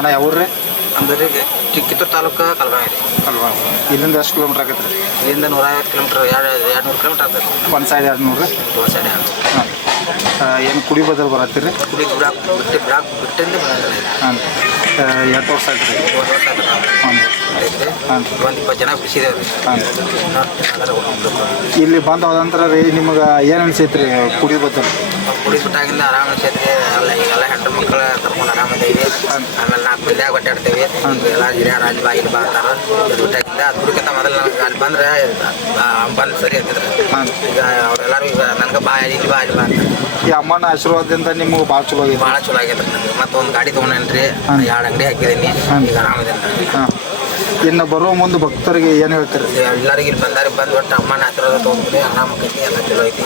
ಅಣ್ಣ ಯಾವ್ರಿ ಅಂದ್ರೆ ಕಿತ್ತೂರು ತಾಲೂಕು ಕಲ್ಬಾಗಿ ಅಲ್ವಾ ಇಲ್ಲಿಂದ ಎಷ್ಟು ಕಿಲೋಮೀಟ್ರ್ ಆಗತ್ತೆ ರೀ? ಇಲ್ಲಿಂದ ನೂರ ಐವತ್ತು ಕಿಲೋಮೀಟ್ರ್ ಎರಡು ಎರಡು ನೂರು ಕಿಲೋಮೀಟ್ರ್ ಆಗ್ತದೆ ಒಂದು ಸೈಡ್ ಎರಡು ನೂರು ಒಂದು ಸೈಡ್ ಹಾಂ. ಏನು ಕುಡಿ ಬದಲು ಬರತ್ತೀರಿ? ಕುಡಿ ಬ್ರಾಕ್ ಬಿಟ್ಟು ಬಿಡಾಕ್ ಬಿಟ್ಟಿಂದ ಹಾಂ ಎರಡು ವರ್ಷ ಆಯ್ತು ರೀ? ಒಂದು ವರ್ಷ ಆಯ್ತು ಹಾಂ ಹಾಂ ಒಂದು ಇಪ್ಪತ್ತು ಜನ ಬಿಡಿಸಿದೇವೆ ರೀ. ಹಾಂ ಇಲ್ಲಿ ಬಂದ ಹೋದಂತರ ರೀ ನಿಮಗೆ ಏನು ಅನ್ಸೈತೆ ರೀ ಕುಡಿ ಬದಲು? ಕುಡಿ ಬಿಟ್ಟಾಗಿಂದ ಆರಾಮ ಅನ್ಸೈತ್ರಿ ಅಲ್ಲ ಈಗೆಲ್ಲ ಹೆಣ್ಣು ಮಕ್ಕಳು ಕರ್ಕೊಂಡು ಆರಾಮಿದ್ದೀವಿ ಆಮೇಲೆ ನಾಲ್ಕು ಮಂದಿಯಾಗ ಬಡ್ಡಾಡ್ತೇವೆ ಎಲ್ಲ ಹಿರಿಯ ಅಲ್ಲಿ ಬಾ ಇಲ್ಲಿ ಬಾ ಅಂತಾರೆ ಬಿಟ್ಟಾಗಿಂದ ಮೊದಲು ನನಗೆ ಅಲ್ಲಿ ಬಂದ್ರೆ ಬಂದು ಸರಿ ಅಂತಿದ್ರೆ ಈಗ ಅವರೆಲ್ಲರೂ ಈಗ ನನಗೆ ಬಾ ಇಲ್ಲಿ ಬಾ ಇಲ್ಲಿ ಬಾ ಅಂತಾರೆ ಈ ಅಮ್ಮನ ಆಶೀರ್ವಾದದಿಂದ ನಿಮಗೆ ಭಾಳ ಚಲೋ ಆಗಿದೆ ಭಾಳ ಚಲೋ ಆಗಿದೆ ನನಗೆ. ಮತ್ತೊಂದು ಗಾಡಿ ತೊಗೊಂಡೇನ್ರಿ. ಎರಡು ಅಂಗಡಿ ಹಾಕಿದ್ದೀನಿ. ಈಗ ಆರಾಮಿದೆ ಹಾಂ. ಇನ್ನು ಬರೋ ಮುಂದೆ ಭಕ್ತರಿಗೆ ಏನು ಹೇಳ್ತಾರೆ? ಎಲ್ಲರಿಗೆ ಇಲ್ಲಿ ಬಂದಾರಿಗೆ ಬಂದು ಒಟ್ಟು ಅಮ್ಮನ ಆಶೀರ್ವಾದ ತೊಗೊಂಡ್ರಿ ಆರಾಮ ಆಕೈತಿ ಎಲ್ಲ ಚಲೋ ಐತಿ.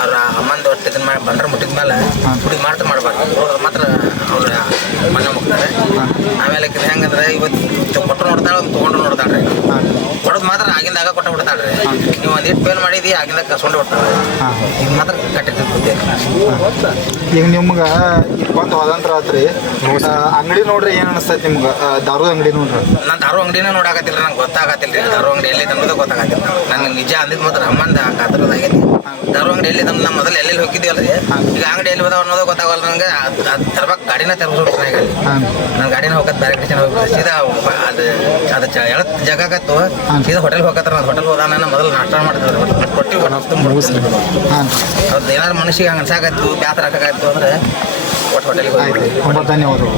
ಅವ್ರ ಅಮ್ಮಂದು ಒಟ್ಟು ಇದನ್ನ ಮಾಡಿ ಬಂದ್ರೆ ಮುಟ್ಟಿದ ಮೇಲೆ. ಹುಡುಗಿ ಮಾಡ್ತಾ ಮಾಡಬಾರ್ದು. ಹೋದ್ರೆ ಮಾತ್ರ ಅವ್ರ ಮನೆ ಮುಗ್ತಾರೆ. ಆಮೇಲೆ ಹೆಂಗಂದ್ರೆ ಇವತ್ತು ಕೊಟ್ಟು ನೋಡ್ತಾಳೆ ಒಂದು ತೊಗೊಂಡ್ರು ಮಾತ್ರ ಆಗಿಂದಾಗ ಕೊಟ್ಟು ಬಿಡ್ತಾಳ್ರಿ. ನೀವು ಒಂದಿಟ್ಟು ಫೇಲ್ ಮಾಡಿದಿ ಆಗಿಂದ ಕಸ್ಕೊಂಡು ಬಿಡ್ತಾಳೆ ಈಗ ಮಾತ್ರ ಕಟ್ಟಿದ್ದು ಬುದ್ಧಿ. ಈಗ ನಿಮ್ಗೆ ಇಲ್ಲಿ ಬಂದು ಹೋದಂತ ಆತ್ರಿ ಅಂಗಡಿ ನೋಡ್ರಿ ಏನು ಅನಿಸ್ತೈತಿ ನಿಮ್ಗೆ? ದಾರು ಅಂಗಡಿ ನೋಡ್ರಿ. ನಾನು ದಾರು ಅಂಗಡಿನ ನೋಡಾಕತ್ತಿಲ್ಲ ನಂಗೆ ಗೊತ್ತಾಗತ್ತಿಲ್ಲ ರೀ ದಾರು ಅಂಗಡಿ ಎಲ್ಲಿ ಅನ್ನೋದು ಗೊತ್ತಾಗತ್ತಿಲ್ಲ. ನನಗೆ ನಿಜ ಅಂದಿದ್ದು ಮಾತ್ರ ಅಮ್ಮಂದ ಕಾತರದಾಗೈತಿ. ದಾರು ಅಂಗಡಿ ಎಲ್ಲಿ ನಮ್ಮ ಮೊದಲು ಎಲ್ಲೆಲ್ಲಿ ಹೋಗಿದ್ದೀವಲ್ಲ ಈಗ ಅಂಗಡಿ ಎಲ್ಲಿ ಹೋದಾವ ಅನ್ನೋದು ಗೊತ್ತಾಗಲ್ಲ ನನಗೆ ತರಬಾಕ್ ಗಾಡಿನ ತೆರಬಿಟ್ಟು ಈಗ. ನನ್ನ ಗಾಡಿನ ಹೋಗತ್ ಬೇರೆ ಕಡೆ ಹೋಗ್ಬಿಟ್ಟು ಸೀದಾ ಅದು ಅದು ಚ ಜಾಗ ಆಗತ್ತು ಸೀದಾ ಹೋಟೆಲ್ ಹೋಗತ್ತಾರ ನಾನು ಹೋಟೆಲ್ ಹೋದ ನಾನು ಮೊದಲು ನಾಷ್ಟ ಮಾಡ್ತಾರೆ ಕೊಟ್ಟಿ ಅದು ಏನಾದ್ರು ಮನುಷ್ಯಗೆ ಹಂಗ ಅನ್ಸಾಕತ್ತು ಬ್ಯಾತ್ರ ಹಾಕಾಗತ್ತು ಅಂದ್ರೆ ಒಟ್ಟು ಹೋಟೆಲ್ಗೆ ಧನ್ಯವಾದಗಳು.